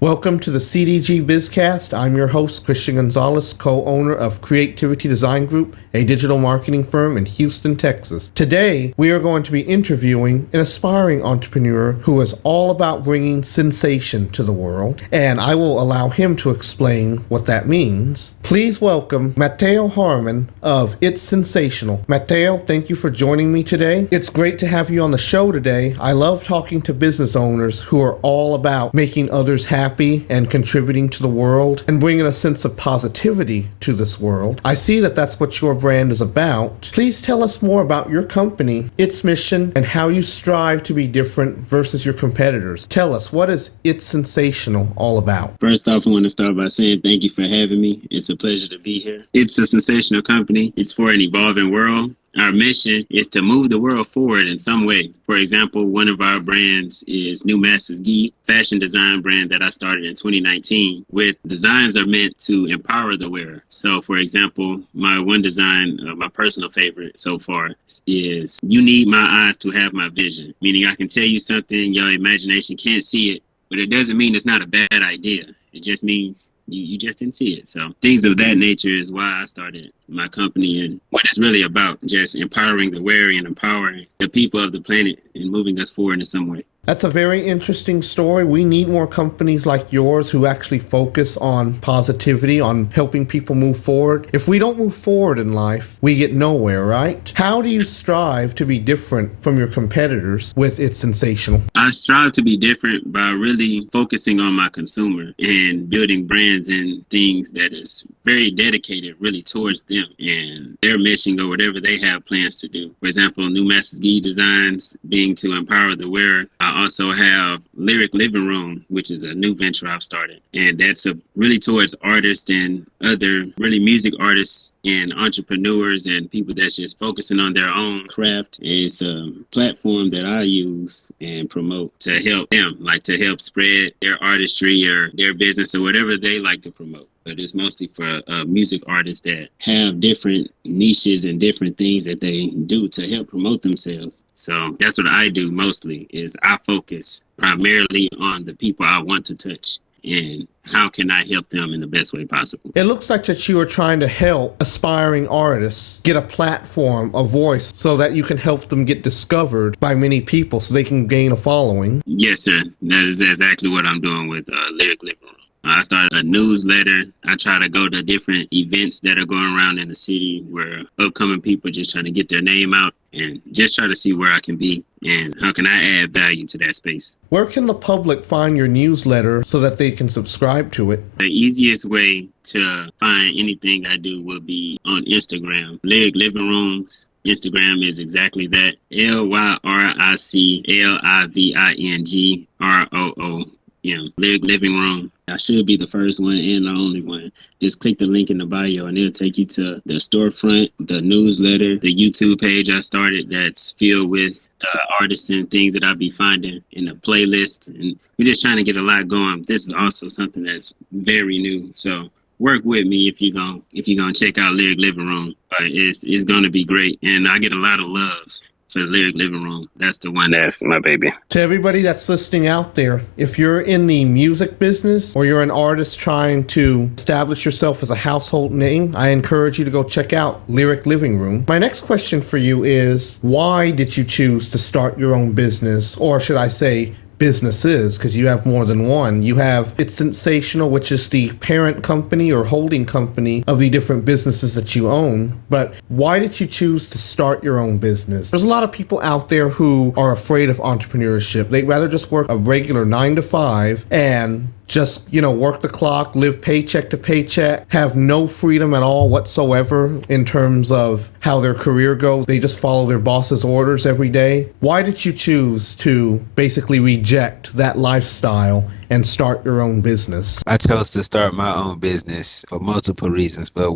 Welcome to the CDG BizCast. I'm your host, Christian Gonzalez, co-owner of Creativity Design Group, a digital marketing firm in Houston, Texas. Today, we are going to be interviewing an aspiring entrepreneur who is all about bringing sensation to the world, and I will allow him to explain what that means. Please welcome Matteo Harmon of It's Sensational. Matteo, thank you for joining me today. It's great to have you on the show today. I love talking to business owners who are all about making others happy and contributing to the world and bringing a sense of positivity to this world. I see that that's what your brand is about. Please tell us more about your company, its mission, and how you strive to be different versus your competitors. Tell us, what is It's Sensational all about? First off, I want to start by saying thank you for having me. It's a pleasure to be here. It's a sensational company. It's for an evolving world. Our mission is to move the world forward in some way. For example, one of our brands is New Masters Gi, fashion design brand that I started in 2019, with designs are meant to empower the wearer. So, for example, my one design, my personal favorite so far is, you need my eyes to have my vision, meaning I can tell you something, your imagination can't see it, but it doesn't mean it's not a bad idea. It just means you just didn't see it. So things of that nature is why I started my company, and what it's really about, just empowering the wearer and empowering the people of the planet and moving us forward in some way. That's a very interesting story. We need more companies like yours who actually focus on positivity, on helping people move forward. If we don't move forward in life, we get nowhere, right? How do you strive to be different from your competitors with It's Sensational? I strive to be different by really focusing on my consumer and building brands and things that is very dedicated really towards them and their mission or whatever they have plans to do. For example, New Masters Gi Designs being to empower the wearer. I also have Lyric Living Room, which is a new venture I've started. And that's really towards artists and other really music artists and entrepreneurs and people that's just focusing on their own craft. It's a platform that I use and promote to help them, like to help spread their artistry or their business or whatever they like to promote. But it's mostly for music artists that have different niches and different things that they do to help promote themselves. So that's what I do mostly, is I focus primarily on the people I want to touch and how can I help them in the best way possible. It looks like that you are trying to help aspiring artists get a platform, a voice, so that you can help them get discovered by many people so they can gain a following. Yes, sir. That is exactly what I'm doing with Lyric Living Room. I started a newsletter. I try to go to different events that are going around in the city where upcoming people are just trying to get their name out and just try to see where I can be and how can I add value to that space. Where can the public find your newsletter so that they can subscribe to it? The easiest way to find anything I do will be on Instagram. Lyric Living Rooms. Instagram is exactly that. LYRICLIVINGROOM. Lyric Living Room. I should be the first one and the only one. Just click the link in the bio and it'll take you to the storefront, the newsletter, the YouTube page I started that's filled with the artists and things that I'll be finding in the playlist. And we're just trying to get a lot going. This is also something that's very new. So work with me if you're gonna check out Lyric Living Room. But it's gonna be great. And I get a lot of love for the Lyric Living Room. That's the one that's my baby. To everybody that's listening out there, if you're in the music business or you're an artist trying to establish yourself as a household name, I encourage you to go check out Lyric Living Room. My next question for you is, why did you choose to start your own business? Or should I say businesses, because you have more than one. You have It's Sensational, which is the parent company or holding company of the different businesses that you own. But why did you choose to start your own business? There's a lot of people out there who are afraid of entrepreneurship. They'd rather just work a regular 9 to 5 and just, work the clock, live paycheck to paycheck, have no freedom at all whatsoever in terms of how their career goes. They just follow their boss's orders every day. Why did you choose to basically reject that lifestyle and start your own business? I chose to start my own business for multiple reasons, but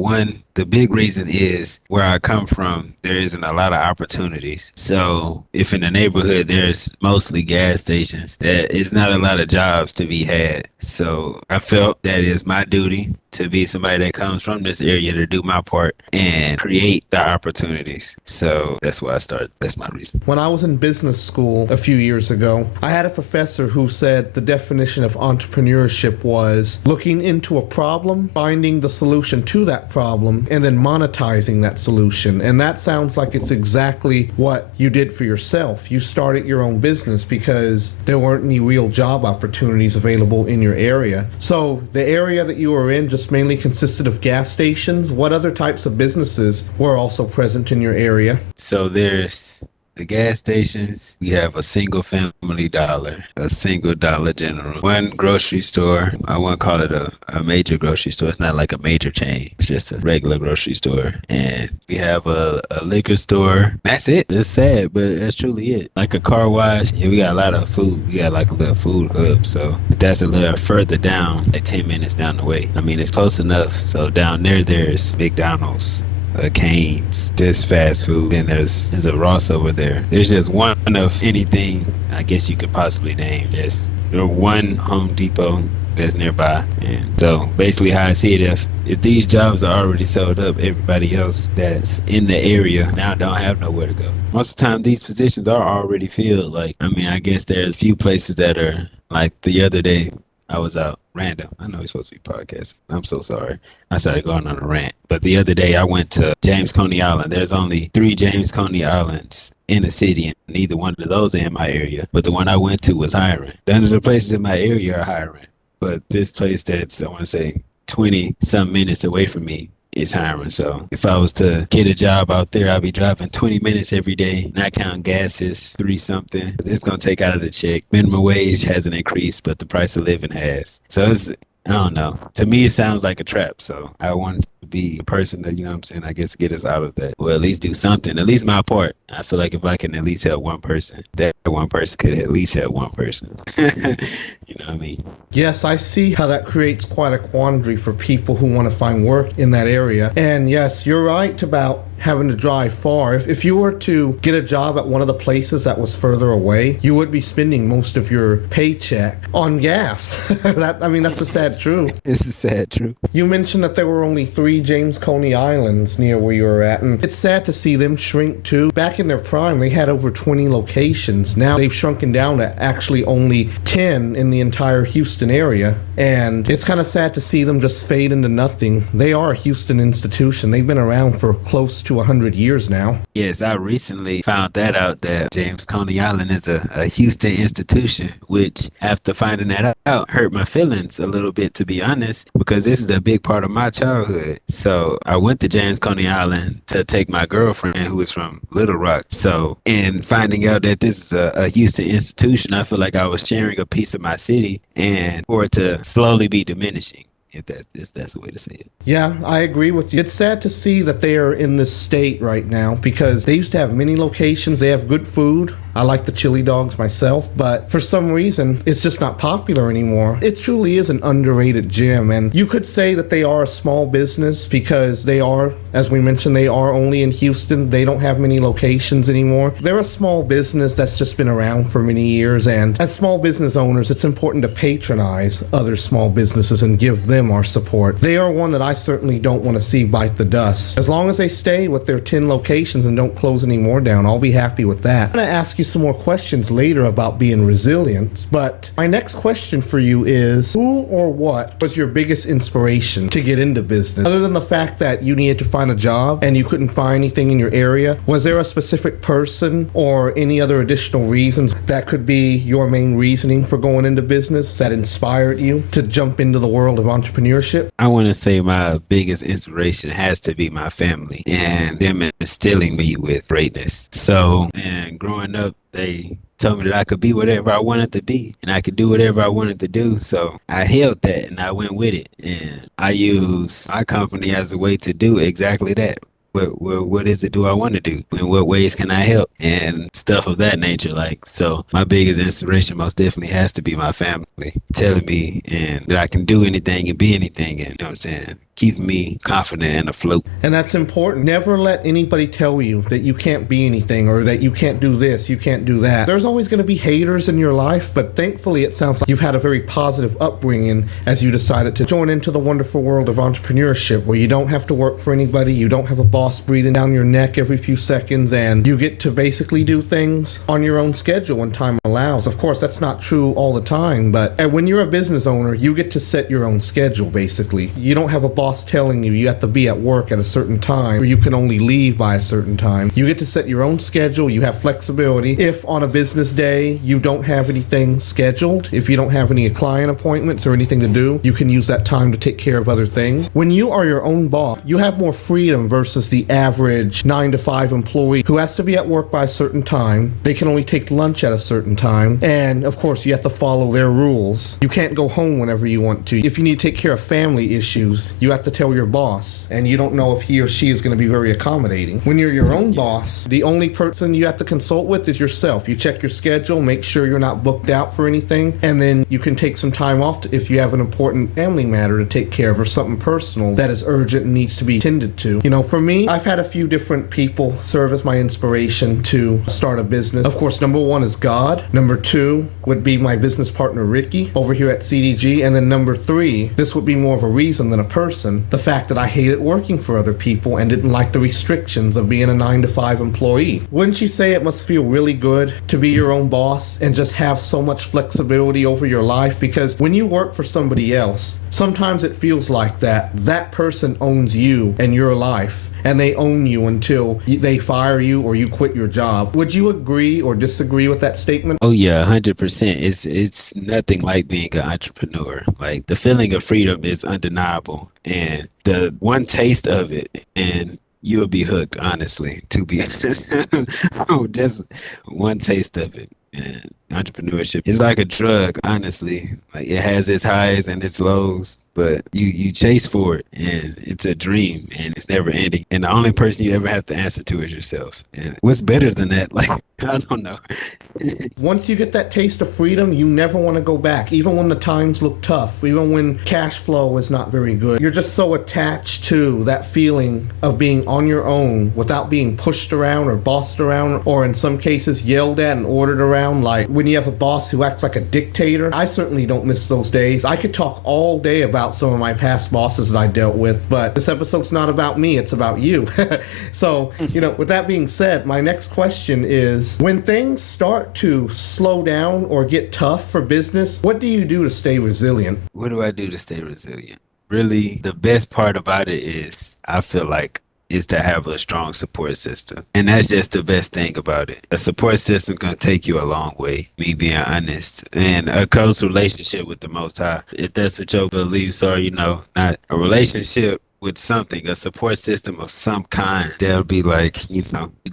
the big reason is where I come from, there isn't a lot of opportunities. So if in the neighborhood there's mostly gas stations, there is not a lot of jobs to be had. So I felt that it's my duty to be somebody that comes from this area to do my part and create the opportunities. So that's why I started. That's my reason. When I was in business school a few years ago, I had a professor who said the definition of entrepreneurship was looking into a problem, finding the solution to that problem, and then monetizing that solution. And that sounds like it's exactly what you did for yourself. You started your own business because there weren't any real job opportunities available in your area. So the area that you were in just mainly consisted of gas stations. What other types of businesses were also present in your area? So there's the gas stations. We have a single family dollar, a single Dollar General, one grocery store. I wouldn't call it a major grocery store. It's not like a major chain. It's just a regular grocery store. And we have a liquor store. That's it. It's sad, but that's truly it. Like a car wash. Yeah, we got a lot of food. We got like a little food hub. So that's a little further down, like 10 minutes down the way. I mean, it's close enough. So down there's McDonald's, Cane's, just fast food. And there's a Ross over there. There's just one of anything I guess you could possibly name. There's one Home Depot that's nearby. And so basically how I see it, if these jobs are already sold up, everybody else that's in the area now don't have nowhere to go. Most of the time these positions are already filled. I guess there's a few places that are, like the other day I was out random. I know it's supposed to be podcasting. I'm so sorry. I started going on a rant. But the other day I went to James Coney Island. There's only 3 James Coney Islands in the city, and neither one of those are in my area. But the one I went to was hiring. None of the places in my area are hiring. But this place that's, I want to say, 20 some minutes away from me is hiring. So if I was to get a job out there, I'd be driving 20 minutes every day, not counting gas is 3 something. It's going to take out of the check. Minimum wage hasn't increased, but the price of living has. So I don't know. To me, it sounds like a trap. So I want to be a person that, I guess get us out of that. Or at least do something, at least my part. I feel like if I can at least help one person, that one person could at least help one person. You know what I mean? Yes, I see how that creates quite a quandary for people who want to find work in that area. And yes, you're right about having to drive far. If you were to get a job at one of the places that was further away, you would be spending most of your paycheck on gas. That's a sad truth. It's a sad truth. You mentioned that there were only 3 James Coney Islands near where you were at, and it's sad to see them shrink too. Back in their prime, they had over 20 locations. Now they've shrunken down to actually only 10 in the entire Houston area, and it's kind of sad to see them just fade into nothing. They are a Houston institution. They've been around for close to 100 years now. Yes, I recently found that out, that James Coney Island is a Houston institution, which after finding that out hurt my feelings a little bit, to be honest, because this is a big part of my childhood. So I went to James Coney Island to take my girlfriend who was from Little Rock. So in finding out that this is a Houston institution, I feel like I was sharing a piece of my city, and for it to slowly be diminishing. If that's the way to say it. Yeah, I agree with you. It's sad to see that they are in this state right now because they used to have many locations. They have good food. I like the chili dogs myself, but for some reason, it's just not popular anymore. It truly is an underrated gym, and you could say that they are a small business because they are, as we mentioned, they are only in Houston. They don't have many locations anymore. They're a small business that's just been around for many years, and as small business owners, it's important to patronize other small businesses and give them our support. They are one that I certainly don't want to see bite the dust. As long as they stay with their 10 locations and don't close any more down, I'll be happy with that. I'm going to ask you some more questions later about being resilient, but my next question for you is, who or what was your biggest inspiration to get into business? Other than the fact that you needed to find a job and you couldn't find anything in your area, was there a specific person or any other additional reasons that could be your main reasoning for going into business that inspired you to jump into the world of entrepreneurship? I want to say my biggest inspiration has to be my family and them instilling me with greatness. So, and growing up, they told me that I could be whatever I wanted to be and I could do whatever I wanted to do. So I held that and I went with it. And I use my company as a way to do exactly that. What is it do I want to do? In what ways can I help? And stuff of that nature. Like, so my biggest inspiration most definitely has to be my family telling me and that I can do anything and be anything. And you know what I'm saying? Keeping me confident and afloat. And that's important. Never let anybody tell you that you can't be anything or that you can't do this, you can't do that. There's always going to be haters in your life, but thankfully it sounds like you've had a very positive upbringing as you decided to join into the wonderful world of entrepreneurship, where you don't have to work for anybody, you don't have a boss breathing down your neck every few seconds, and you get to basically do things on your own schedule when time allows. Of course, that's not true all the time, but when you're a business owner, you get to set your own schedule, basically. You don't have a boss telling you have to be at work at a certain time or you can only leave by a certain time. You get to set your own schedule. You have flexibility. If on a business day you don't have anything scheduled, if you don't have any client appointments or anything to do, you can use that time to take care of other things. When you are your own boss, you have more freedom versus the average 9-to-5 employee who has to be at work by a certain time. They can only take lunch at a certain time, and of course you have to follow their rules. You can't go home whenever you want to. If you need to take care of family issues, you have to tell your boss, and you don't know if he or she is going to be very accommodating. When you're your own boss, the only person you have to consult with is yourself. You check your schedule, make sure you're not booked out for anything, and then you can take some time off if you have an important family matter to take care of or something personal that is urgent and needs to be tended to. You know, for me, I've had a few different people serve as my inspiration to start a business. Of course, number one is God. Number two would be my business partner, Ricky, over here at CDG. And then number three, this would be more of a reason than a person, the fact that I hated working for other people and didn't like the restrictions of being a 9-to-5 employee. Wouldn't you say it must feel really good to be your own boss and just have so much flexibility over your life? Because when you work for somebody else, sometimes it feels like that person owns you and your life, and they own you until they fire you or you quit your job. Would you agree or disagree with that statement? Oh yeah, 100%. It's nothing like being an entrepreneur. Like, the feeling of freedom is undeniable, and the one taste of it and you'll be hooked, honestly, to be honest. Just one taste of it. And entrepreneurship is like a drug, honestly. Like, it has its highs and its lows, but you chase for it, and it's a dream, and it's never ending. And the only person you ever have to answer to is yourself. And what's better than that? Like, I don't know. Once you get that taste of freedom, you never want to go back, even when the times look tough, even when cash flow is not very good. You're just so attached to that feeling of being on your own without being pushed around or bossed around, or in some cases yelled at and ordered around. Like when you have a boss who acts like a dictator. I certainly don't miss those days. I could talk all day about some of my past bosses that I dealt with, but this episode's not about me, it's about you. So, with that being said, my next question is, when things start to slow down or get tough for business, what do you do to stay resilient? What do I do to stay resilient? Really, the best part about it is, I feel like, is to have a strong support system. And that's just the best thing about it. A support system can take you a long way, me being honest. And a close relationship with the Most High. If that's what your beliefs are, not a relationship with something, a support system of some kind, that'll be like, you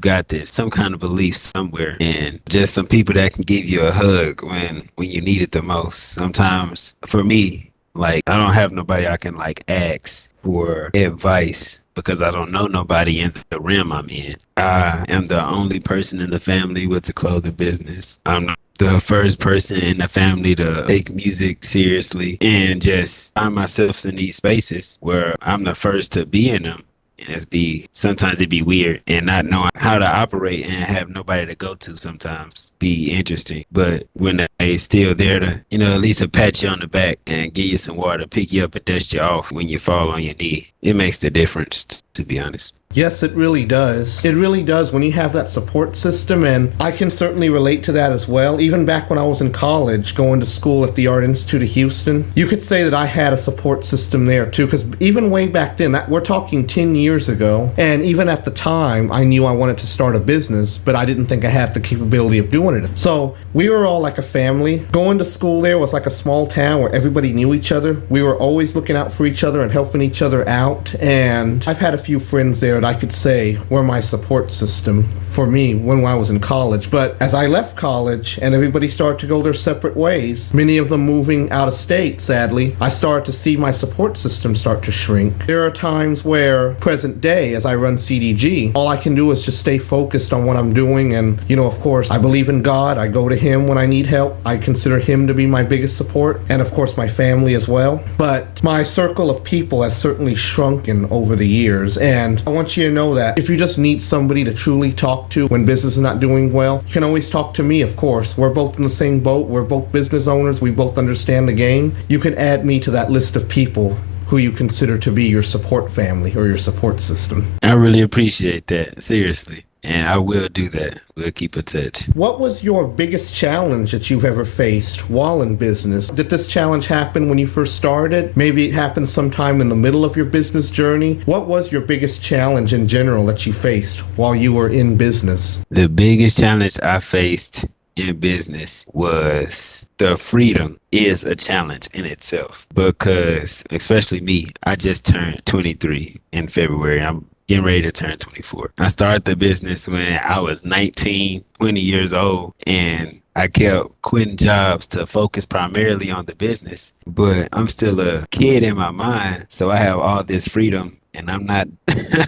got this, some kind of belief somewhere, and just some people that can give you a hug when you need it the most. Sometimes, for me, like, I don't have nobody I can ask for advice because I don't know nobody in the realm I'm in. I am the only person in the family with the clothing business. I'm the first person in the family to take music seriously and just find myself in these spaces where I'm the first to be in them. And sometimes it'd be weird, and not knowing how to operate and have nobody to go to sometimes be interesting. But when they still there to, at least to pat you on the back and give you some water, pick you up and dust you off when you fall on your knee, it makes the difference, to be honest. Yes, it really does. It really does when you have that support system, and I can certainly relate to that as well. Even back when I was in college, going to school at the Art Institute of Houston, you could say that I had a support system there too, because even way back then, we're talking 10 years ago, and even at the time, I knew I wanted to start a business, but I didn't think I had the capability of doing it. So we were all like a family. Going to school there was like a small town where everybody knew each other. We were always looking out for each other and helping each other out, and I've had a few friends there that I could say were my support system for me when I was in college. But as I left college and everybody started to go their separate ways, many of them moving out of state, sadly, I started to see my support system start to shrink. There are times where, present day, as I run CDG, all I can do is just stay focused on what I'm doing. And, of course, I believe in God. I go to Him when I need help. I consider Him to be my biggest support, and of course my family as well. But my circle of people has certainly shrunken over the years, and I want you to know that if you just need somebody to truly talk to when business is not doing well, you can always talk to me, of course. We're both in the same boat. We're both business owners. We both understand the game. You can add me to that list of people who you consider to be your support family or your support system. I really appreciate that, seriously. And I will do that. We'll keep in touch. What was your biggest challenge that you've ever faced while in business? Did this challenge happen when you first started? Maybe it happened sometime in the middle of your business journey? What was your biggest challenge in general that you faced while you were in business? The biggest challenge I faced in business was the freedom is a challenge in itself, because especially me, I just turned 23 in February. I'm getting ready to turn 24. I started the business when I was 19, 20 years old, and I kept quitting jobs to focus primarily on the business, but I'm still a kid in my mind, so I have all this freedom, and I'm not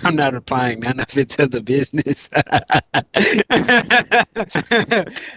I'm not applying none of it to the business. I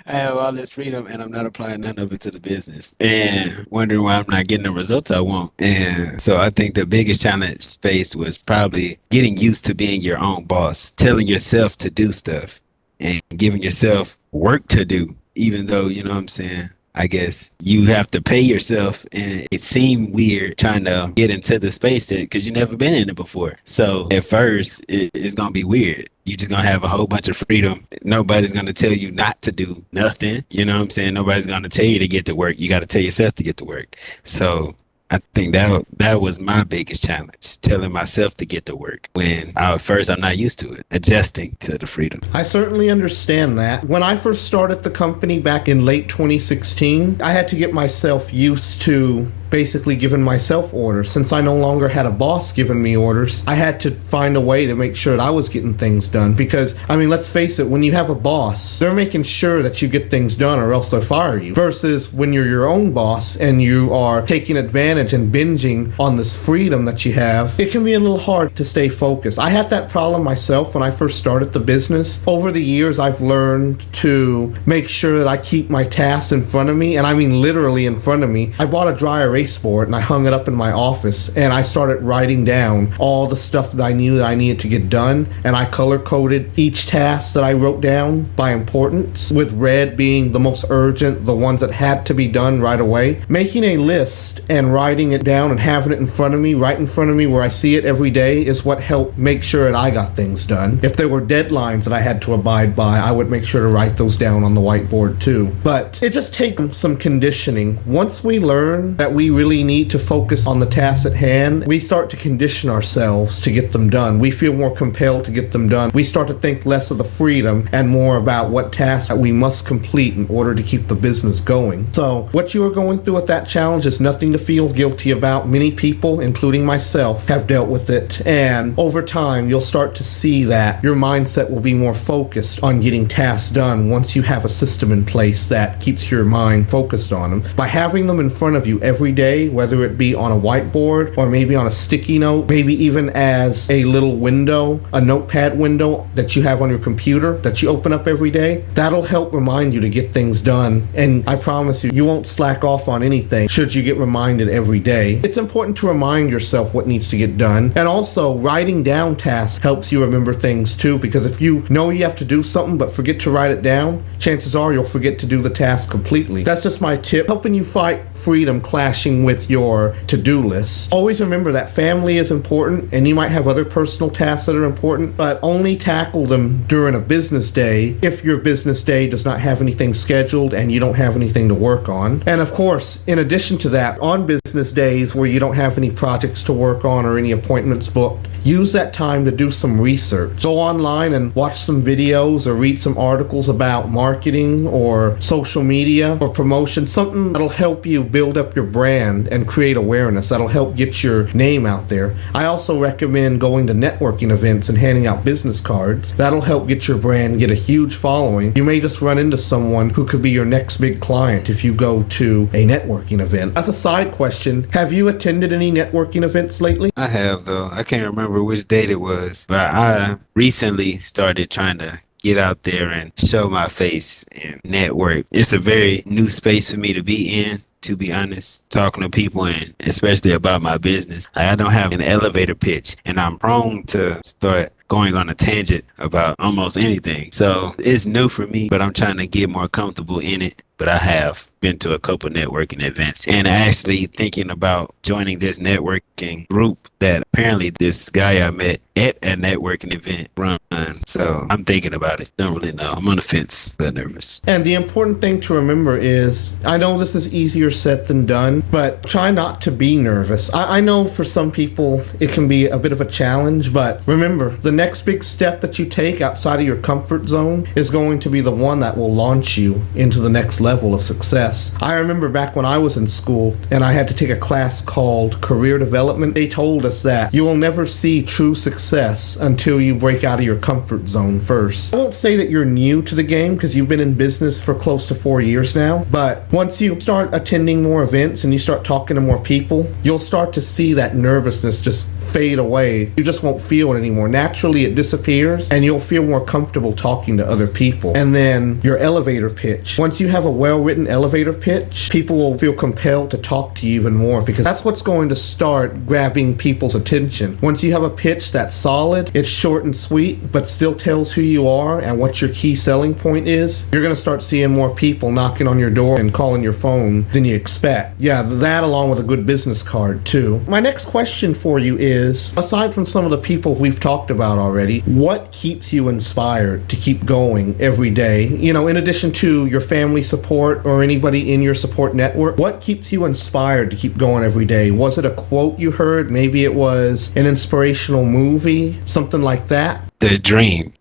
have all this freedom and I'm not applying none of it to the business, and wondering why I'm not getting the results I want. And so I think the biggest challenge faced was probably getting used to being your own boss, telling yourself to do stuff and giving yourself work to do, even though, you know what I'm saying, I guess you have to pay yourself, and it seemed weird trying to get into the space because you've never been in it before. So at first it's going to be weird. You're just going to have a whole bunch of freedom. Nobody's going to tell you not to do nothing. You know what I'm saying? Nobody's going to tell you to get to work. You got to tell yourself to get to work. So I think that was my biggest challenge, telling myself to get to work when at first I'm not used to it, adjusting to the freedom. I certainly understand that. When I first started the company back in late 2016, I had to get myself used to basically giving myself orders. Since I no longer had a boss giving me orders, I had to find a way to make sure that I was getting things done. Because, I mean, let's face it, when you have a boss, they're making sure that you get things done or else they'll fire you. Versus when you're your own boss and you are taking advantage and binging on this freedom that you have, it can be a little hard to stay focused. I had that problem myself when I first started the business. Over the years, I've learned to make sure that I keep my tasks in front of me, and I mean literally in front of me. I bought a dry erase board and I hung it up in my office, and I started writing down all the stuff that I knew that I needed to get done, and I color coded each task that I wrote down by importance, with red being the most urgent, the ones that had to be done right away. Making a list and writing it down and having it in front of me, right in front of me where I see it every day, is what helped make sure that I got things done. If there were deadlines that I had to abide by, I would make sure to write those down on the whiteboard too. But it just takes some conditioning. Once we learn that we really need to focus on the tasks at hand, we start to condition ourselves to get them done. We feel more compelled to get them done. We start to think less of the freedom and more about what tasks that we must complete in order to keep the business going. So what you are going through with that challenge is nothing to feel guilty about. Many people, including myself, have dealt with it, and over time you'll start to see that your mindset will be more focused on getting tasks done once you have a system in place that keeps your mind focused on them. By having them in front of you every day, day, whether it be on a whiteboard or maybe on a sticky note, maybe even as a little window, a notepad window that you have on your computer that you open up every day. That'll help remind you to get things done. And I promise you, you won't slack off on anything should you get reminded every day. It's important to remind yourself what needs to get done. And also, writing down tasks helps you remember things too, because if you know you have to do something but forget to write it down, chances are you'll forget to do the task completely. That's just my tip, helping you fight freedom clashing with your to-do list. Always remember that family is important, and you might have other personal tasks that are important, but only tackle them during a business day if your business day does not have anything scheduled and you don't have anything to work on. And of course, in addition to that, on business days where you don't have any projects to work on or any appointments booked, use that time to do some research. Go online and watch some videos or read some articles about marketing or social media or promotion, something that'll help you build up your brand and create awareness. That'll help get your name out there. I also recommend going to networking events and handing out business cards. That'll help get your brand, get a huge following. You may just run into someone who could be your next big client if you go to a networking event. As a side question, have you attended any networking events lately? I have, though. I can't remember which date it was, but I recently started trying to get out there and show my face and network. It's a very new space for me to be in, to be honest, talking to people and especially about my business. I don't have an elevator pitch, and I'm prone to start going on a tangent about almost anything. So it's new for me, but I'm trying to get more comfortable in it. But I have been to a couple networking events and actually thinking about joining this networking group that apparently this guy I met at a networking event run. So I'm thinking about it. Don't really know. I'm on the fence. A little nervous. And the important thing to remember is, I know this is easier said than done, but try not to be nervous. I know for some people it can be a bit of a challenge, but remember, the next big step that you take outside of your comfort zone is going to be the one that will launch you into the next level of success. I remember back when I was in school and I had to take a class called career development. They told us that you will never see true success until you break out of your comfort zone first. I won't say that you're new to the game because you've been in business for close to 4 years now, but once you start attending more events and you start talking to more people, you'll start to see that nervousness just fade away. You just won't feel it anymore. Naturally, it disappears and you'll feel more comfortable talking to other people. And then your elevator pitch. Once you have a well-written elevator pitch, people will feel compelled to talk to you even more, because that's what's going to start grabbing people's attention. Once you have a pitch that's solid, it's short and sweet, but still tells who you are and what your key selling point is, you're going to start seeing more people knocking on your door and calling your phone than you expect. Yeah, that along with a good business card too. My next question for you is, aside from some of the people we've talked about already, what keeps you inspired to keep going every day? You know, in addition to your family support or anybody in your support network, what keeps you inspired to keep going every day? Was it a quote you heard? Maybe it was an inspirational movie, something like that? The dream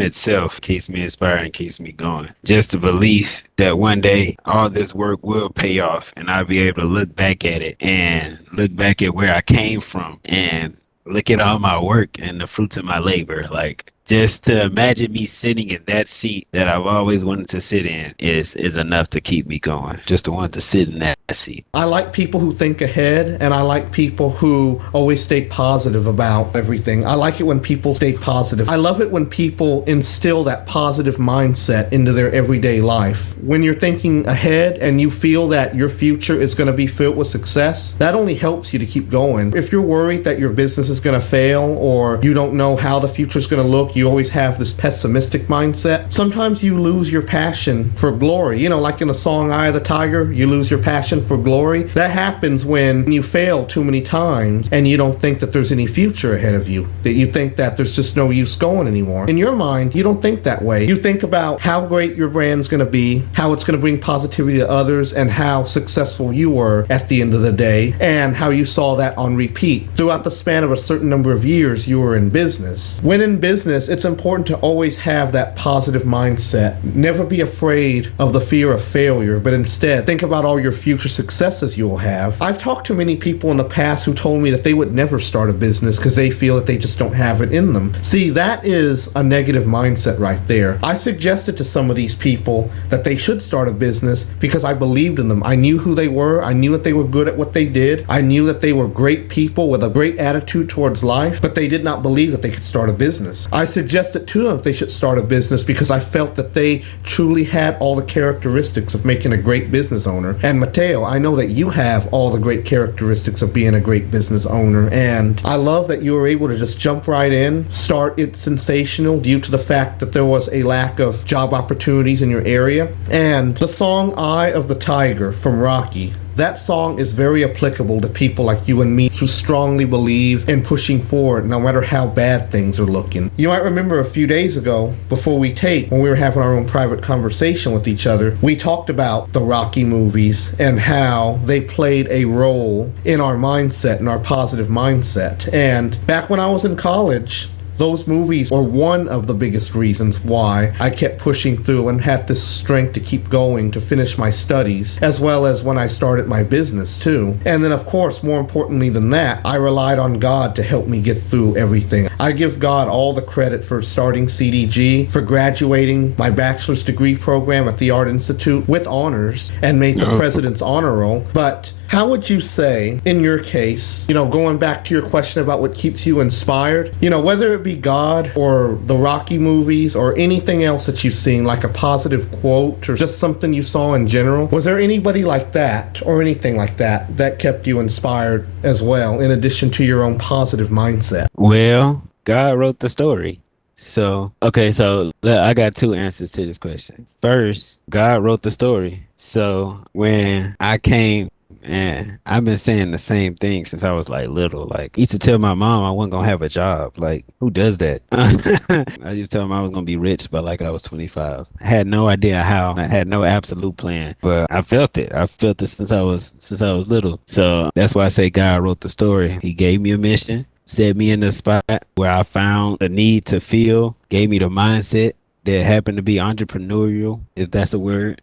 itself keeps me inspired and keeps me going. Just the belief that one day all this work will pay off and I'll be able to look back at it and look back at where I came from and look at all my work and the fruits of my labor. Like, just to imagine me sitting in that seat that I've always wanted to sit in is enough to keep me going. Just to want to sit in that seat. I like people who think ahead, and I like people who always stay positive about everything. I like it when people stay positive. I love it when people instill that positive mindset into their everyday life. When you're thinking ahead and you feel that your future is going to be filled with success, that only helps you to keep going. If you're worried that your business is going to fail or you don't know how the future is going to look, you always have this pessimistic mindset. Sometimes you lose your passion for glory. You know, like in the song Eye of the Tiger, you lose your passion for glory. That happens when you fail too many times and you don't think that there's any future ahead of you, that you think that there's just no use going anymore. In your mind, you don't think that way. You think about how great your brand's going to be, how it's going to bring positivity to others, and how successful you were at the end of the day, and how you saw that on repeat. Throughout the span of a certain number of years you were in business. When in business, it's important to always have that positive mindset. Never be afraid of the fear of failure, but instead think about all your future future successes you'll have. I've talked to many people in the past who told me that they would never start a business because they feel that they just don't have it in them. See, that is a negative mindset right there. I suggested to some of these people that they should start a business because I believed in them. I knew who they were. I knew that they were good at what they did. I knew that they were great people with a great attitude towards life, but they did not believe that they could start a business. I suggested to them that they should start a business because I felt that they truly had all the characteristics of making a great business owner. And Matteo, I know that you have all the great characteristics of being a great business owner, and I love that you were able to just jump right in, start it Sensational due to the fact that there was a lack of job opportunities in your area. And the song Eye of the Tiger from Rocky, that song is very applicable to people like you and me who strongly believe in pushing forward no matter how bad things are looking. You might remember a few days ago, before we taped, when we were having our own private conversation with each other, we talked about the Rocky movies and how they played a role in our mindset and our positive mindset. And back when I was in college, those movies were one of the biggest reasons why I kept pushing through and had this strength to keep going to finish my studies, as well as when I started my business too. And then, of course, more importantly than that, I relied on God to help me get through everything. I give God all the credit for starting CDG, for graduating my bachelor's degree program at the Art Institute with honors and made the President's Honor Roll. But how would you say, in your case, going back to your question about what keeps you inspired, whether it be God or the Rocky movies or anything else that you've seen, like a positive quote or just something you saw in general, was there anybody like that or anything like that that kept you inspired as well, in addition to your own positive mindset? Well, God wrote the story. So I got two answers to this question. First, God wrote the story. So when I came, and I've been saying the same thing since I was like little. Like, I used to tell my mom I wasn't gonna have a job. Like, who does that? I used to tell them I was gonna be rich by like I was 25. I had no idea how. I had no absolute plan, but I felt it. I felt it since I was little. So that's why I say God wrote the story. He gave me a mission, set me in the spot where I found the need to feel, gave me the mindset that happened to be entrepreneurial, if that's a word.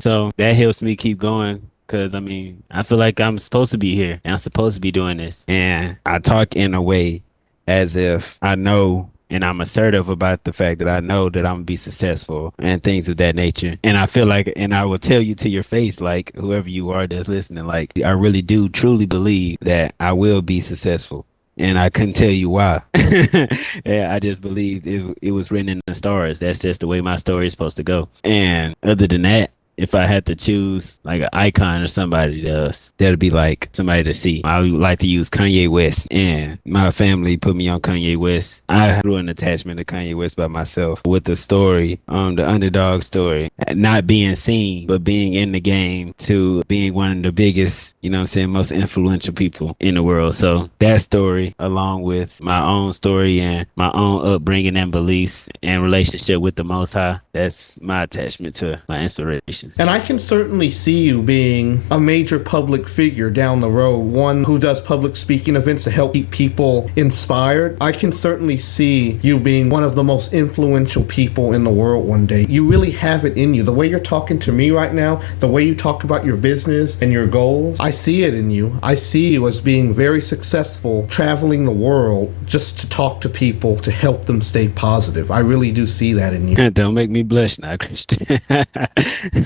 So that helps me keep going, because I feel like I'm supposed to be here and I'm supposed to be doing this. And I talk in a way as if I know, and I'm assertive about the fact that I know that I'm gonna be successful and things of that nature. And I feel like, and I will tell you to your face, like, whoever you are that's listening, like, I really do truly believe that I will be successful. And I couldn't tell you why. I just believed it was written in the stars. That's just the way my story is supposed to go. And other than that, if I had to choose like an icon or somebody else, that'd be like somebody to see. I would like to use Kanye West, and my family put me on Kanye West. I grew an attachment to Kanye West by myself with the story, the underdog story, not being seen, but being in the game to being one of the biggest, most influential people in the world. So that story, along with my own story and my own upbringing and beliefs and relationship with the Most High, that's my attachment to my inspiration. And I can certainly see you being a major public figure down the road, one who does public speaking events to help keep people inspired. I can certainly see you being one of the most influential people in the world one day. You really have it in you. The way you're talking to me right now, the way you talk about your business and your goals, I see it in you. I see you as being very successful, traveling the world just to talk to people, to help them stay positive. I really do see that in you. Don't make me blush now, Christian.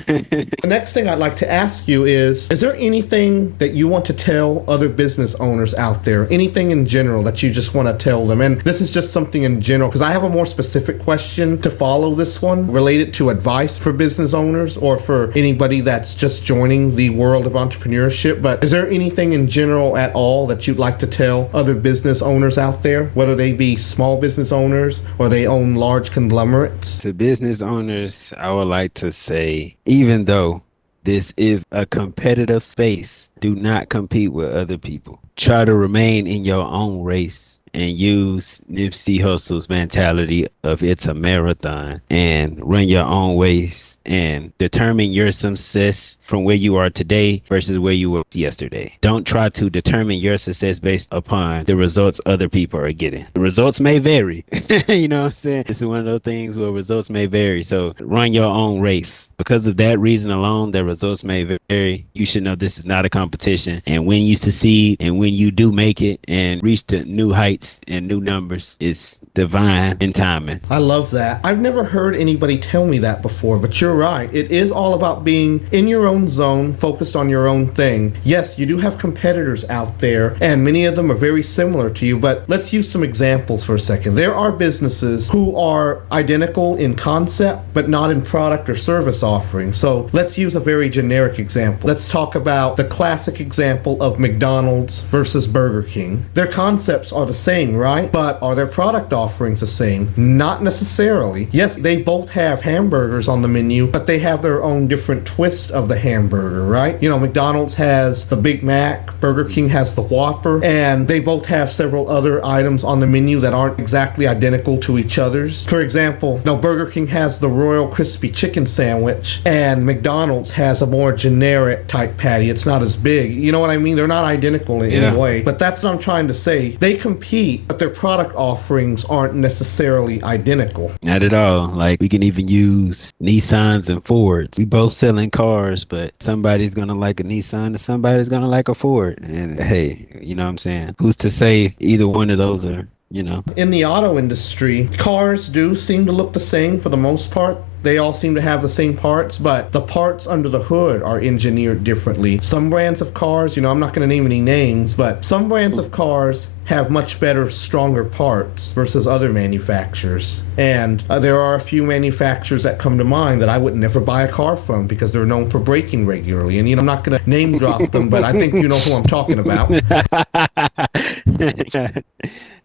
The next thing I'd like to ask you is there anything that you want to tell other business owners out there? Anything in general that you just want to tell them? And this is just something in general, because I have a more specific question to follow this one related to advice for business owners or for anybody that's just joining the world of entrepreneurship. But is there anything in general at all that you'd like to tell other business owners out there, whether they be small business owners or they own large conglomerates? To business owners, I would like to say, even though this is a competitive space, do not compete with other people. try to remain in your own race and use Nipsey Hussle's mentality of it's a marathon and run your own race and determine your success from where you are today versus where you were yesterday. Don't try to determine your success based upon the results other people are getting. The results may vary. You know what I'm saying? This is one of those things where results may vary. So run your own race. Because of that reason alone, that results may vary, you should know this is not a competition. And when you succeed and when you do make it and reach the new heights and new numbers, it's divine in timing. I love that. I've never heard anybody tell me that before, but you're right. It is all about being in your own zone, focused on your own thing. Yes, you do have competitors out there, and many of them are very similar to you, but let's use some examples for a second. There are businesses who are identical in concept, but not in product or service offerings. So let's use a very generic example. Let's talk about the classic example of McDonald's versus Burger King. Their concepts are the same, right? But are their product offerings the same? Not necessarily. Yes, they both have hamburgers on the menu, but they have their own different twist of the hamburger, right? You know, McDonald's has the Big Mac, Burger King has the Whopper, and they both have several other items on the menu that aren't exactly identical to each other's. For example, Burger King has the Royal Crispy Chicken Sandwich, and McDonald's has a more generic type patty. It's not as big. You know what I mean? They're not identical in any way, but that's what I'm trying to say. They compete, but their product offerings aren't necessarily identical. Not at all. Like, we can even use Nissans and Fords. We both selling cars, but somebody's gonna like a Nissan and somebody's gonna like a Ford. And hey, you know what I'm saying? Who's to say either one of those are, you know? In the auto industry, cars do seem to look the same for the most part. They all seem to have the same parts, but the parts under the hood are engineered differently. Some brands of cars, I'm not going to name any names, but some brands of cars have much better, stronger parts versus other manufacturers. And there are a few manufacturers that come to mind that I would never buy a car from because they're known for braking regularly. And I'm not going to name drop them, but I think you know who I'm talking about.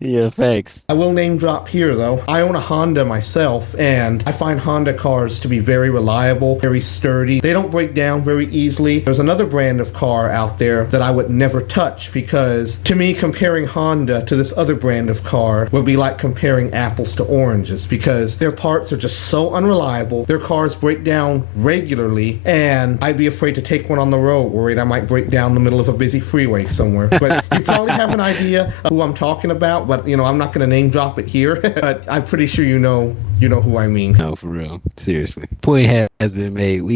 Yeah, thanks. I will name drop here, though. I own a Honda myself, and I find Honda cars to be very reliable, very sturdy. They don't break down very easily. There's another brand of car out there that I would never touch because, to me, comparing Honda to this other brand of car would be like comparing apples to oranges because their parts are just so unreliable. Their cars break down regularly, and I'd be afraid to take one on the road, worried I might break down in the middle of a busy freeway somewhere. But you probably have an idea of who I'm talking about, but I'm not going to name drop it here, but I'm pretty sure you know who I mean. No, for real. Seriously. Point has been made.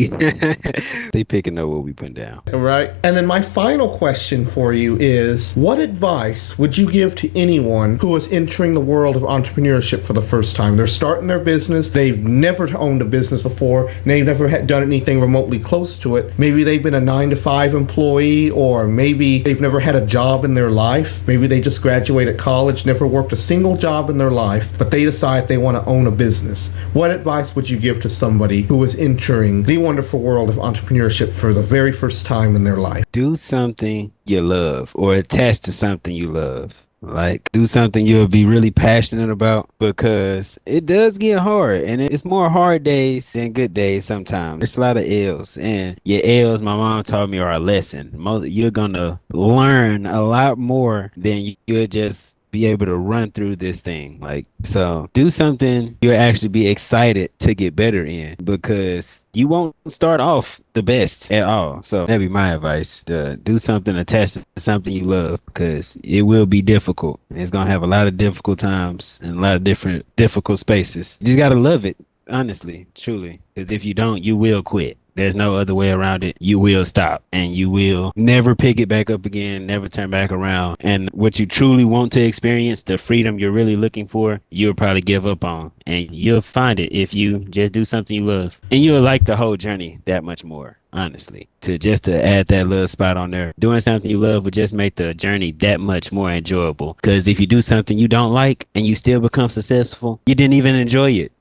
They picking up what we put down. Right. And then my final question for you is, what advice would you give to anyone who is entering the world of entrepreneurship for the first time? They're starting their business. They've never owned a business before. They've never done anything remotely close to it. Maybe they've been a 9-to-5 employee, or maybe they've never had a job in their life. Maybe they just graduated college, never worked a single job in their life, but they decide they want to own a business. What advice would you give to somebody who is entering the wonderful world of entrepreneurship for the very first time in their life? Do something you love or attach to something you love. Like, do something you'll be really passionate about because it does get hard, and it's more hard days than good days sometimes. It's a lot of L's, and your L's, my mom taught me, are a lesson. You're gonna learn a lot more than you'll just be able to run through this thing. Like, so do something you'll actually be excited to get better in because you won't start off the best at all. So that'd be my advice. Do something attached to something you love because it will be difficult. It's gonna have a lot of difficult times and a lot of different difficult spaces. You just gotta love it, honestly, truly, because if you don't, you will quit. There's no other way around it. You will stop and you will never pick it back up again, never turn back around. And what you truly want to experience, the freedom you're really looking for, you'll probably give up on. And you'll find it if you just do something you love. And you'll like the whole journey that much more, honestly. To add that little spot on there, doing something you love would just make the journey that much more enjoyable. Because if you do something you don't like and you still become successful, you didn't even enjoy it.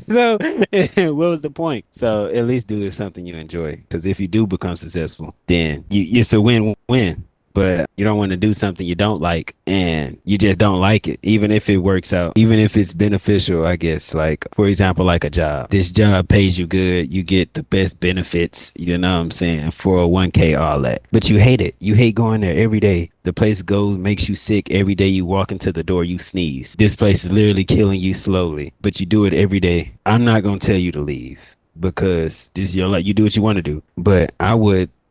So what was the point? So at least do something you enjoy. Because if you do become successful, then it's a win-win. but you don't want to do something you don't like and you just don't like it, even if it works out, even if it's beneficial, I guess. Like, for example, like a job. This job pays you good. You get the best benefits, you know what I'm saying? 401k, all that. But you hate it. You hate going there every day. The place makes you sick every day you walk into the door, you sneeze. This place is literally killing you slowly, but you do it every day. I'm not going to tell you to leave because this is your life. You do what you want to do. But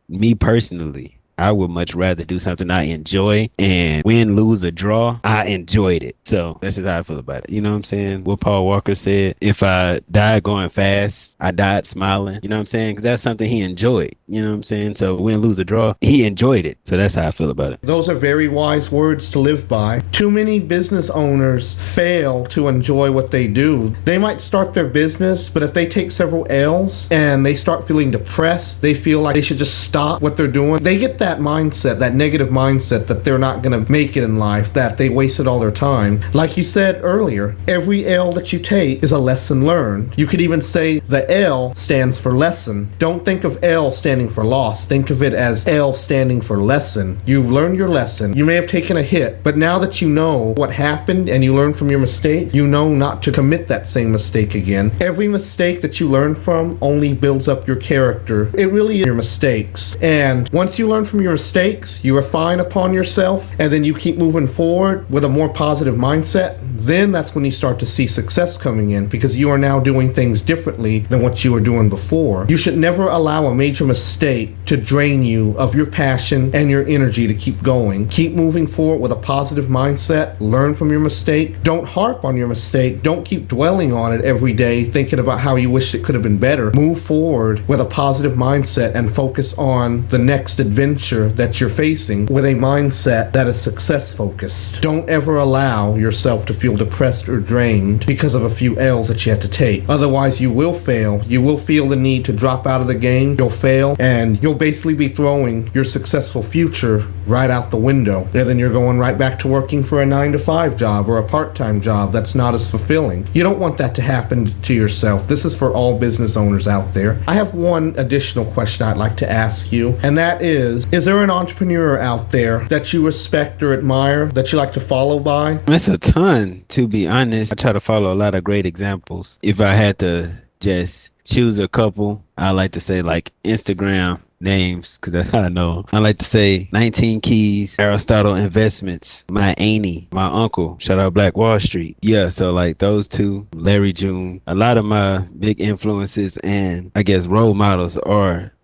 me personally, I would much rather do something I enjoy, and win, lose, or draw, I enjoyed it. So that's just how I feel about it. You know what I'm saying? What Paul Walker said, if I died going fast, I died smiling. You know what I'm saying? Because that's something he enjoyed. You know what I'm saying? So win, lose, or draw, he enjoyed it. So that's how I feel about it. Those are very wise words to live by. Too many business owners fail to enjoy what they do. They might start their business, but if they take several L's and they start feeling depressed, they feel like they should just stop what they're doing. They get that mindset, that negative mindset that they're not going to make it in life, that they wasted all their time. Like you said earlier, every L that you take is a lesson learned. You could even say the L stands for lesson. Don't think of L standing for loss. Think of it as L standing for lesson. You've learned your lesson. You may have taken a hit, but now that you know what happened and you learn from your mistake, you know not to commit that same mistake again. Every mistake that you learn from only builds up your character. It really is your mistakes. And once you learn from your mistakes, you refine upon yourself, and then you keep moving forward with a more positive mindset, then that's when you start to see success coming in, because you are now doing things differently than what you were doing before. You should never allow a major mistake to drain you of your passion and your energy to keep going. Keep moving forward with a positive mindset. Learn from your mistake. Don't harp on your mistake. Don't keep dwelling on it every day, thinking about how you wish it could have been better. Move forward with a positive mindset and focus on the next adventure that you're facing with a mindset that is success focused. Don't ever allow yourself to feel depressed or drained because of a few L's that you had to take. Otherwise, you will fail. You will feel the need to drop out of the game. You'll fail, and you'll basically be throwing your successful future right out the window. And then you're going right back to working for a 9-to-5 job or a part-time job that's not as fulfilling. You don't want that to happen to yourself. This is for all business owners out there. I have one additional question I'd like to ask you, and that is there an entrepreneur out there that you respect or admire that you like to follow by? It's a ton, to be honest. I try to follow a lot of great examples. If I had to just choose a couple, I like to say like Instagram names, because that's how I know. I like to say 19 Keys, Aristotle Investments, my auntie, my uncle, shout out Black Wall Street. Yeah, so like those two, Larry June. A lot of my big influences and I guess role models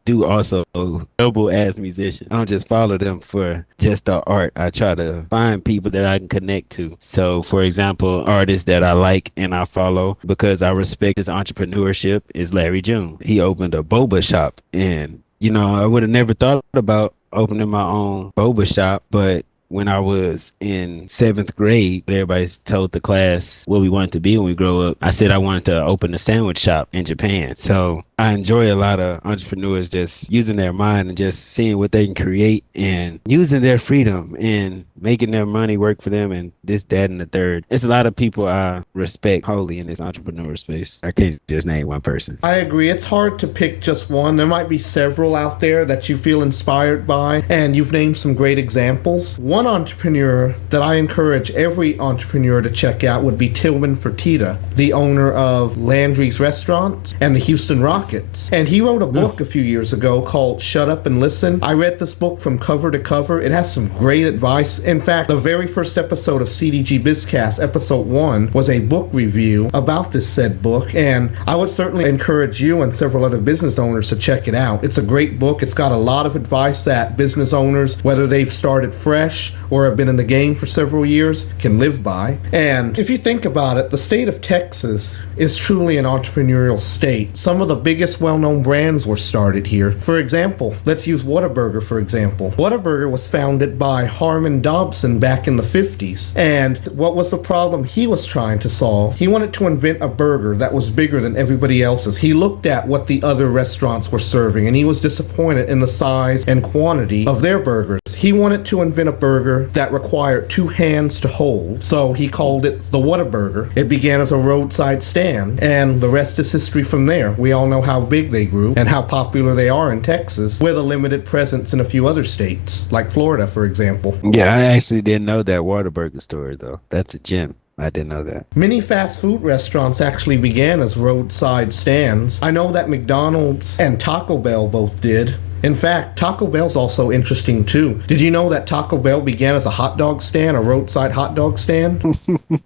do also double as musicians. I don't just follow them for just the art. I try to find people that I can connect to. So for example, artists that I like and I follow because I respect his entrepreneurship is Larry June. He opened a boba shop, and you know, I would have never thought about opening my own boba shop, but when I was in 7th grade, everybody told the class what we wanted to be when we grow up. I said I wanted to open a sandwich shop in Japan. So I enjoy a lot of entrepreneurs just using their mind and just seeing what they can create and using their freedom and making their money work for them and this, that, and the third. It's a lot of people I respect wholly in this entrepreneur space. I can't just name one person. I agree. It's hard to pick just one. There might be several out there that you feel inspired by, and you've named some great examples. One entrepreneur that I encourage every entrepreneur to check out would be Tillman Fertitta, the owner of Landry's Restaurants and the Houston Rockets. And he wrote a book a few years ago called Shut Up and Listen. I read this book from cover to cover. It has some great advice. In fact, the very first episode of CDG BizCast, episode 1, was a book review about this said book, and I would certainly encourage you and several other business owners to check it out. It's a great book. It's got a lot of advice that business owners, whether they've started fresh or have been in the game for several years, can live by. And if you think about it, the state of Texas is truly an entrepreneurial state. Some of the biggest well-known brands were started here. For example, let's use Whataburger for example. Whataburger was founded by Harmon Dobson back in the 50s. And what was the problem he was trying to solve? He wanted to invent a burger that was bigger than everybody else's. He looked at what the other restaurants were serving, and he was disappointed in the size and quantity of their burgers. He wanted to invent a burger that required 2 hands to hold, so he called it the Whataburger. It began as a roadside stand, and the rest is history from there. We all know how big they grew and how popular they are in Texas, with a limited presence in a few other states, like Florida, for example. Yeah, I actually didn't know that Whataburger story, though. That's a gem. I didn't know that. Many fast food restaurants actually began as roadside stands. I know that McDonald's and Taco Bell both did. In fact, Taco Bell's also interesting too. Did you know that Taco Bell began as a hot dog stand, a roadside hot dog stand?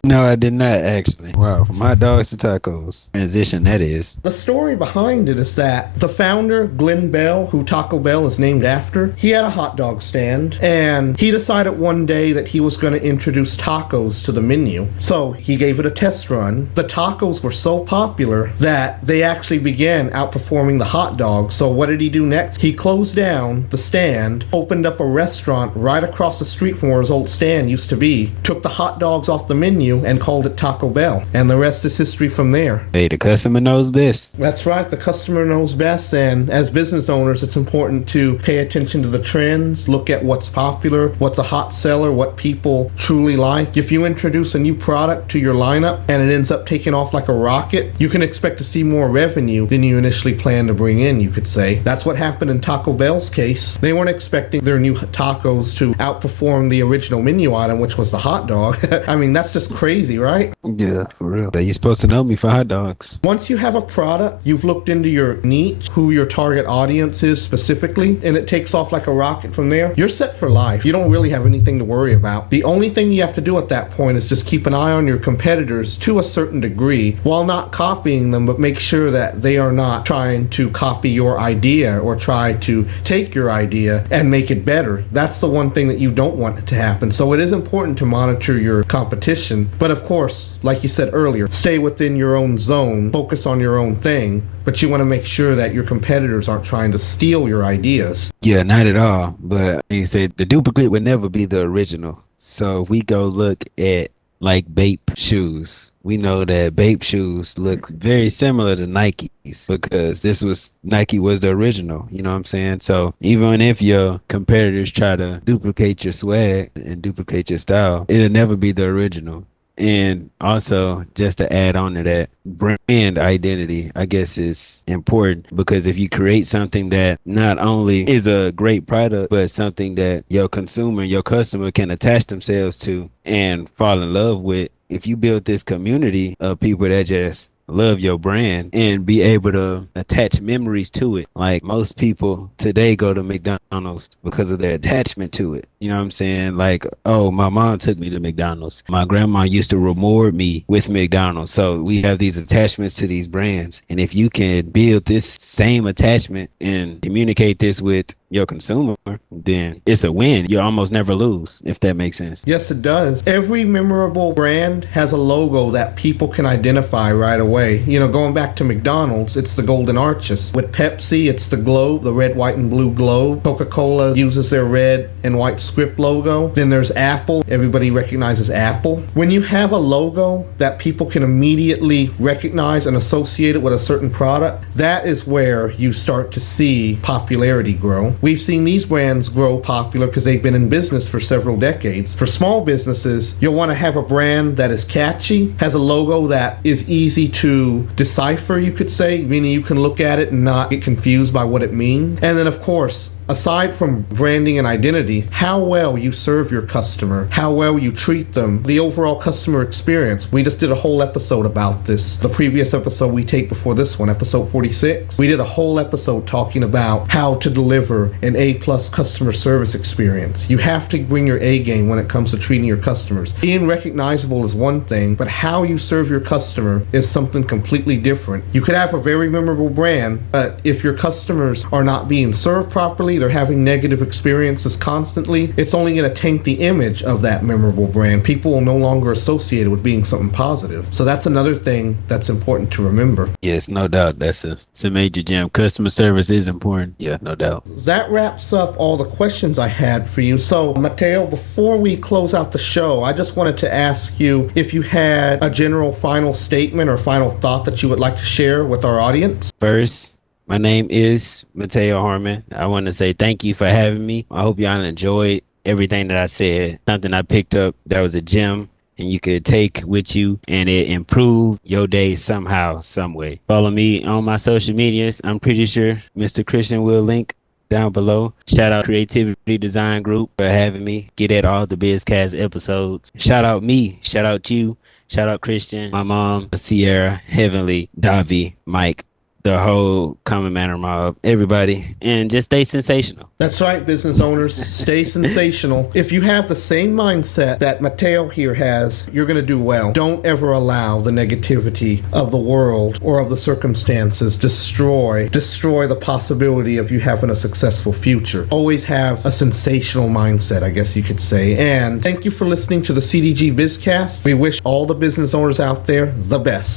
No, I did not actually. Wow, from hot dogs to tacos. Transition, that is. The story behind it is that the founder, Glenn Bell, who Taco Bell is named after, he had a hot dog stand, and he decided one day that he was going to introduce tacos to the menu. So he gave it a test run. The tacos were so popular that they actually began outperforming the hot dogs. So what did he do next? He closed down the stand, opened up a restaurant right across the street from where his old stand used to be, took the hot dogs off the menu, and called it Taco Bell. And the rest is history from there. Hey, the customer knows best. That's right, the customer knows best, and as business owners, it's important to pay attention to the trends, look at what's popular, what's a hot seller, what people truly like. If you introduce a new product to your lineup and it ends up taking off like a rocket, you can expect to see more revenue than you initially planned to bring in, you could say. That's what happened in Taco Bell's case. They weren't expecting their new tacos to outperform the original menu item, which was the hot dog. I mean, that's just crazy, right? Yeah, for real. You're supposed to know me for hot dogs. Once you have a product, you've looked into your niche, who your target audience is specifically, and it takes off like a rocket from there, you're set for life. You don't really have anything to worry about. The only thing you have to do at that point is just keep an eye on your competitors to a certain degree, while not copying them, but make sure that they are not trying to copy your idea or try to take your idea and make it better. That's the one thing that you don't want to happen. So it is important to monitor your competition. But of course, like you said earlier, stay within your own zone, focus on your own thing. But you want to make sure that your competitors aren't trying to steal your ideas. Yeah, not at all. But you say the duplicate would never be the original. So if we go look at like Bape shoes, we know that Bape shoes look very similar to Nike's because Nike was the original, you know what I'm saying? So even if your competitors try to duplicate your swag and duplicate your style, it'll never be the original. And also, just to add on to that, brand identity, I guess, is important because if you create something that not only is a great product, but something that your consumer, your customer can attach themselves to and fall in love with, if you build this community of people that just love your brand and be able to attach memories to it. Like most people today go to McDonald's because of their attachment to it. You know what I'm saying? Like, oh, my mom took me to McDonald's. My grandma used to reward me with McDonald's. So we have these attachments to these brands. And if you can build this same attachment and communicate this with your consumer, then it's a win. You almost never lose, if that makes sense. Yes, it does. Every memorable brand has a logo that people can identify right away. You know, going back to McDonald's, it's the golden arches. With Pepsi, it's the globe, the red, white, and blue globe. Coca-Cola uses their red and white script logo. Then there's Apple. Everybody recognizes Apple. When you have a logo that people can immediately recognize and associate it with a certain product, that is where you start to see popularity grow. We've seen these brands grow popular because they've been in business for several decades. For small businesses, you'll want to have a brand that is catchy, has a logo that is easy to decipher, you could say, meaning you can look at it and not get confused by what it means. And then, of course, aside from branding and identity, how well you serve your customer, how well you treat them, the overall customer experience. We just did a whole episode about this. The previous episode we taped before this one, episode 46, we did a whole episode talking about how to deliver an A-plus customer service experience. You have to bring your A game when it comes to treating your customers. Being recognizable is one thing, but how you serve your customer is something completely different. You could have a very memorable brand, but if your customers are not being served properly, constantly, they're having negative experiences constantly, it's only going to taint the image of that memorable brand. People will no longer associate it with being something positive. So that's another thing that's important to remember. Yes, no doubt. It's a major gem. Customer service is important. Yeah, no doubt. That wraps up all the questions I had for you. So, Matteo, before we close out the show, I just wanted to ask you if you had a general final statement or final thought that you would like to share with our audience. First, my name is Matteo Harmon. I want to say thank you for having me. I hope y'all enjoyed everything that I said. Something I picked up that was a gem and you could take with you, and it improved your day somehow, some way. Follow me on my social medias. I'm pretty sure Mr. Christian will link down below. Shout out Creativity Design Group for having me. Get at all the BizCast episodes. Shout out me. Shout out you. Shout out Christian, my mom, Sierra, Heavenly, Davi, Mike, the whole Common Manor mob, everybody, and just stay sensational. That's right, business owners. Stay sensational. If you have the same mindset that Matteo here has, you're going to do well. Don't ever allow the negativity of the world or of the circumstances destroy the possibility of you having a successful future. Always have a sensational mindset, I guess you could say. And thank you for listening to the CDG BizCast. We wish all the business owners out there the best.